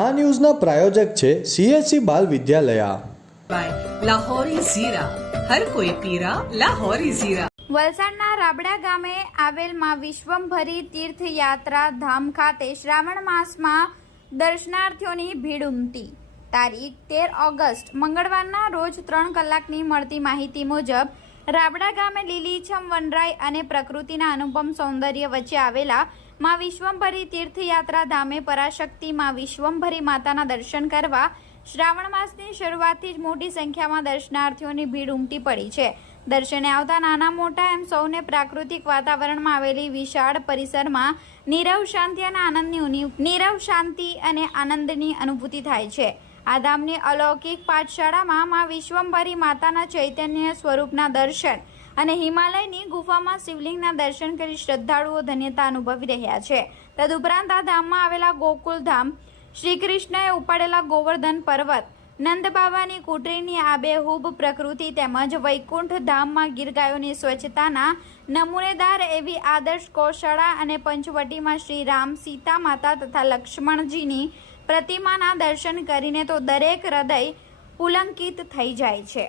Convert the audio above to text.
આ ન્યૂઝના પ્રાયોજક છે CSC બાલ વિદ્યાલયા. લાહોરી ઝીરા, હર કોઈ પીરા લાહોરી ઝીરા. વલસાડના રાબડા ગામે આવેલ માં વિશ્વંભરી તીર્થયાત્રા ધામ ખાતે શ્રાવણ માસમાં દર્શનાર્થીઓની ભીડ ઉમટી. તારીખ 13 ઓગસ્ટ મંગળવારના રોજ 3 કલાકની મળતી માહિતી મુજબ રાબડા ગામે લીલીછમ વનરાઈ અને પ્રકૃતિના અનુપમ સૌંદર્ય વચ્ચે આવેલા માં વિશ્વંભરી તીર્થયાત્રા ધામે પરાશક્તિ માં વિશ્વંભરી માતાના દર્શન કરવા શ્રાવણ માસની શરૂઆતથી જ મોટી સંખ્યામાં દર્શનાર્થીઓની ભીડ ઉમટી પડી છે. દર્શને આવતા નાના મોટા એમ સૌને પ્રાકૃતિક વાતાવરણમાં આવેલી વિશાળ પરિસરમાં નીરવ શાંતિ અને આનંદની અનુભૂતિ થાય છે. આ ધામની અલૌકિક પાઠશાળામાં માં વિશ્વંભરી માતાના ચૈતન્ય સ્વરૂપના દર્શન અને હિમાલયની ગુફામાં શિવલિંગના દર્શન કરી શ્રદ્ધાળુઓ ધન્યતા અનુભવી રહ્યા છે. તદુપરાંત આ ધામમાં આવેલા ગોકુલધામ, શ્રી કૃષ્ણએ ઉપાડેલા ગોવર્ધન પર્વત, નંદ બાબાની કુટરીની આબેહૂબ પ્રકૃતિ તેમજ વૈકુંઠ ધામમાં ગીરગાયોની સ્વચ્છતાના નમૂનેદાર એવી આદર્શ ગૌશાળા અને પંચવટીમાં શ્રી રામ, સીતા માતા તથા લક્ષ્મણજીની પ્રતિમાના દર્શન કરીને તો દરેક હૃદય પુલંકિત થઈ જાય છે.